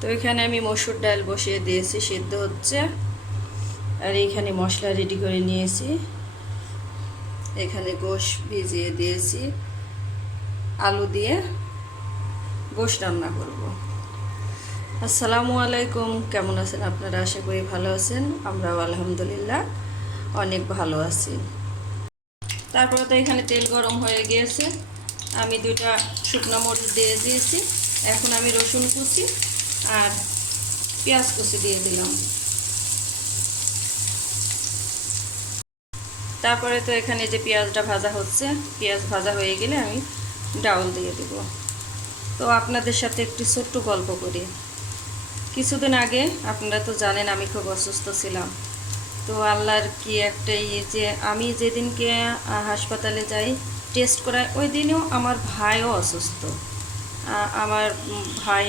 তো এখানে আমি মসুর ডাল বসিয়ে দিয়েছি, সিদ্ধ হচ্ছে। আর এইখানে মশলা রেডি করে নিয়েছি। এখানে গোশ ভিজিয়ে দিয়েছি, আলু দিয়ে গোশ রান্না করব। আসসালামু আলাইকুম, কেমন আছেন আপনারা? আশা করি ভালো আছেন। আমরাও আলহামদুলিল্লাহ অনেক ভালো আছি। তারপরে তো এখানে তেল গরম হয়ে গিয়েছে, আমি 2টা শুকনো মরিচ দিয়ে দিয়েছি। এখন আমি রসুন কুচি আর পেঁয়াজ কুচি দিয়ে দিলাম। তারপরে তো এখানে যে পেঁয়াজটা ভাজা হচ্ছে, পেঁয়াজ ভাজা হয়ে গেলে আমি ডাউল দিয়ে দেব। তো আপনাদের সাথে একটি ছোট্ট গল্প করি। কিছুদিন আগে আপনারা তো জানেন আমি খুব অসুস্থ ছিলাম। তো আল্লাহর কি একটা যে আমি যেদিনকে হাসপাতালে যাই টেস্ট করাই, ওই দিনেও আমার ভাইও অসুস্থ। আমার ভাই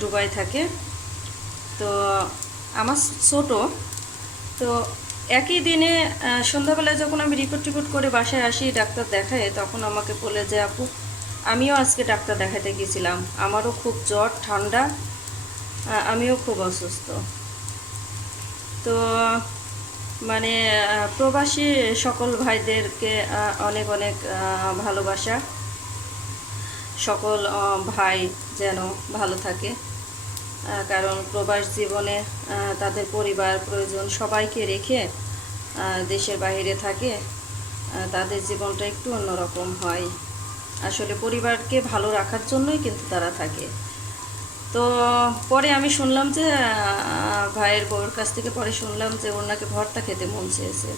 দুবাই থাকে, তো আমার ছোট। তো একই দিনে সন্ধ্যাবেলায় যখন আমি রিপোর্ট করে বাসায় আসি ডাক্তার দেখায়, তখন আমাকে বলে যে আপু আমিও আজকে ডাক্তার দেখাতে গেছিলাম, আমারও খুব জ্বর ঠান্ডা, আমিও খুব অসুস্থ। তো মানে প্রবাসী সকল ভাইদেরকে অনেক অনেক ভালোবাসা। সকল ভাই যেন ভালো থাকে, কারণ প্রবাস জীবনে তাদের পরিবার প্রয়োজন সবাইকে রেখে দেশের বাইরে থাকে, তাদের জীবনটা একটু অন্যরকম হয়। আসলে পরিবারকে ভালো রাখার জন্যই কিন্তু তারা থাকে। তো পরে আমি শুনলাম যে ভাইয়ের বউয়ের কাছ থেকে পরে শুনলাম যে ওর নাকি ভর্তা খেতে মন চেয়েছে।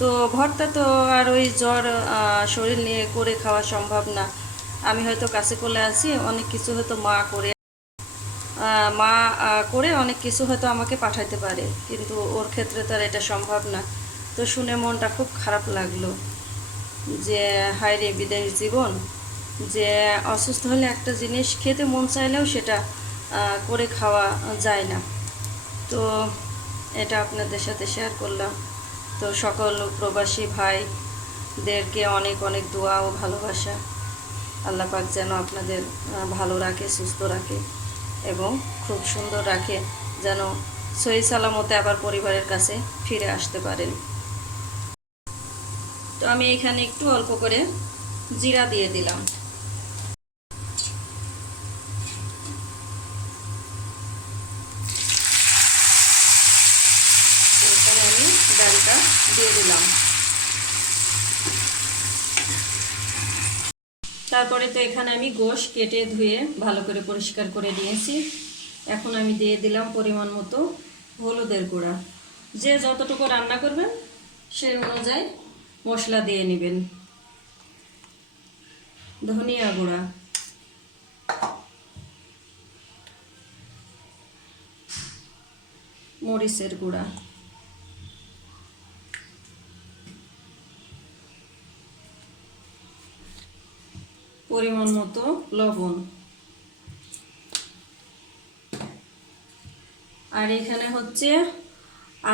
তো ভর্তা তো আর ওই জ্বর শরীর নিয়ে করে খাওয়া সম্ভব না। আমি হয়তো কাছে কোলে আছি, অনেক কিছু হয়তো মা করে অনেক কিছু হয়তো আমাকে পাঠাইতে পারে, কিন্তু ওর ক্ষেত্রে তো আর এটা সম্ভব না। তো শুনে মনটা খুব খারাপ লাগলো যে হায় রে বিদেশ জীবন, যে অসুস্থ হলে একটা জিনিস খেতে মন চাইলেও সেটা করে খাওয়া যায় না। তো এটা আপনাদের সাথে শেয়ার করলাম। তো সকল প্রবাসী ভাইদেরকে অনেক অনেক দোয়া ও ভালোবাসা। আল্লাহ পাক যেন আপনাদের ভালো রাখে, সুস্থ রাখে এবং খুব সুন্দর রাখে, যেন সহি সালামতে আবার পরিবারের কাছে ফিরে আসতে পারেন। তো আমি এখানে একটু অল্প করে জিরা দিয়ে দিলাম। এখানে আমি ডালটা দিয়ে দিলাম। তারপরে তো এখানে আমি গোশ কেটে ধুয়ে ভালো করে পরিষ্কার করে নিয়েছি। এখন আমি দিয়ে দিলাম পরিমাণ মতো হলুদের গুঁড়া। যে যতটুকু রান্না করবেন সেই অনুযায়ী মশলা দিয়ে নেবেন। ধনিয়া গুঁড়া, মরিচের গুঁড়া, পরিমাণ মতো লবণ, আর এখানে হচ্ছে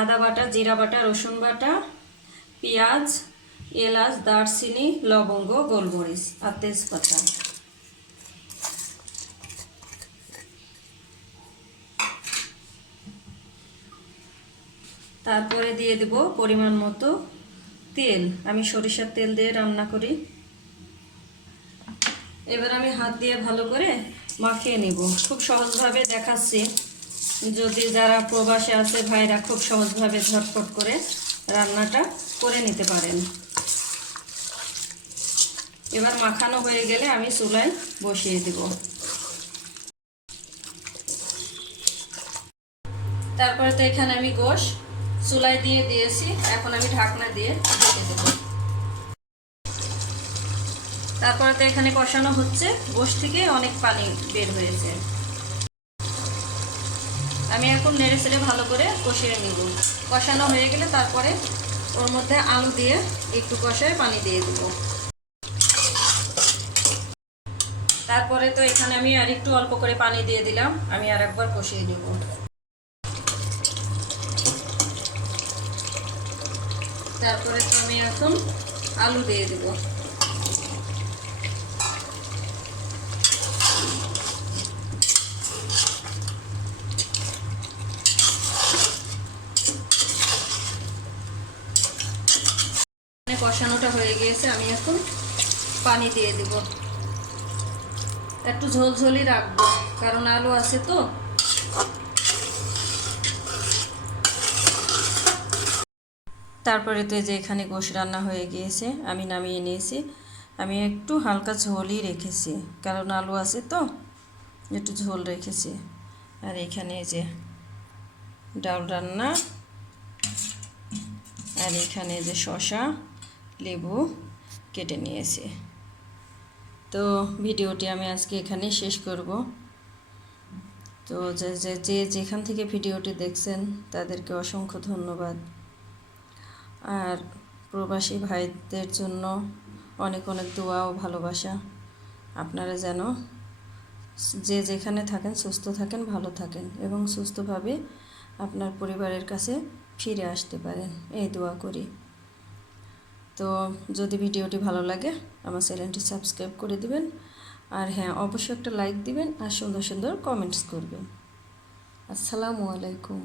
আদা বাটা, জিরা বাটা, রসুন বাটা, পেঁয়াজ, এলাচ, দারচিনি, লবঙ্গ, গোলমরিচ আর তেজপাতা। তারপরে দিয়ে দেব পরিমাণ মতো তেল। আমি সরিষার তেল দিয়ে রান্না করি। এবার আমি হাত দিয়ে ভালো করে মাখিয়ে নিব। খুব সহজভাবে দেখাচ্ছি, যদি যারা প্রবাসে আছে ভাইরা খুব সহজভাবে ঝটপট করে রান্নাটা করে নিতে পারেন। এবার মাখানো হয়ে গেলে আমি চুলায় বসিয়ে দেব। তারপরে তো এখানে আমি গোশ চুলায় দিয়ে দিয়েছি, এখন আমি ঢাকনা দিয়ে ঢেকে দেব। তারপরে তো এখানে কষানো হচ্ছে, গোশ থেকে অনেক পানি বের হয়েছে। আমি এখন নেড়ে চেড়ে ভালো করে কষিয়ে নিব। কষানো হয়ে গেলে তারপরে ওর মধ্যে আলু দিয়ে একটু কষায় পানি দিয়ে দেব। তারপরে তো এখানে আমি আর একটু অল্প করে পানি দিয়ে দিলাম, আমি আর একবার কষিয়ে নেব। তারপরে তো আমি এখন আলু দিয়ে দেব। কষানোটা হয়ে গিয়েছে, আমি এখন পানি দিয়ে দিব। একটু ঝোলঝোলই রাখবো কারণ আলু আছে তো। তারপরে তো যে এখানে গোশ রান্না হয়ে গিয়েছে, আমি নামিয়ে নিয়েছি। আমি একটু হালকা ঝোলই রেখেছি কারণ আলু আছে তো, একটু ঝোল রেখেছি। আর এখানে যে ডাল রান্না, আর এখানে যে শসা লেবু কেটে নিয়েছি। তো ভিডিওটি আমি আজকে এখানেই শেষ করব। তো যে যেখান থেকে ভিডিওটি দেখছেন তাদেরকে অসংখ্য ধন্যবাদ। আর প্রবাসী ভাইদের জন্য অনেক অনেক দোয়া ও ভালোবাসা। আপনারা যেন যে যেখানে থাকেন সুস্থ থাকেন, ভালো থাকেন এবং সুস্থভাবে আপনার পরিবারের কাছে ফিরে আসতে পারেন, এই দোয়া করি। তো যদি ভিডিওটি ভালো লাগে আমার চ্যানেলটি সাবস্ক্রাইব করে দিবেন। আর হ্যাঁ, অবশ্যই একটা লাইক দিবেন আর সুন্দর সুন্দর কমেন্টস করবেন। আসসালামু আলাইকুম।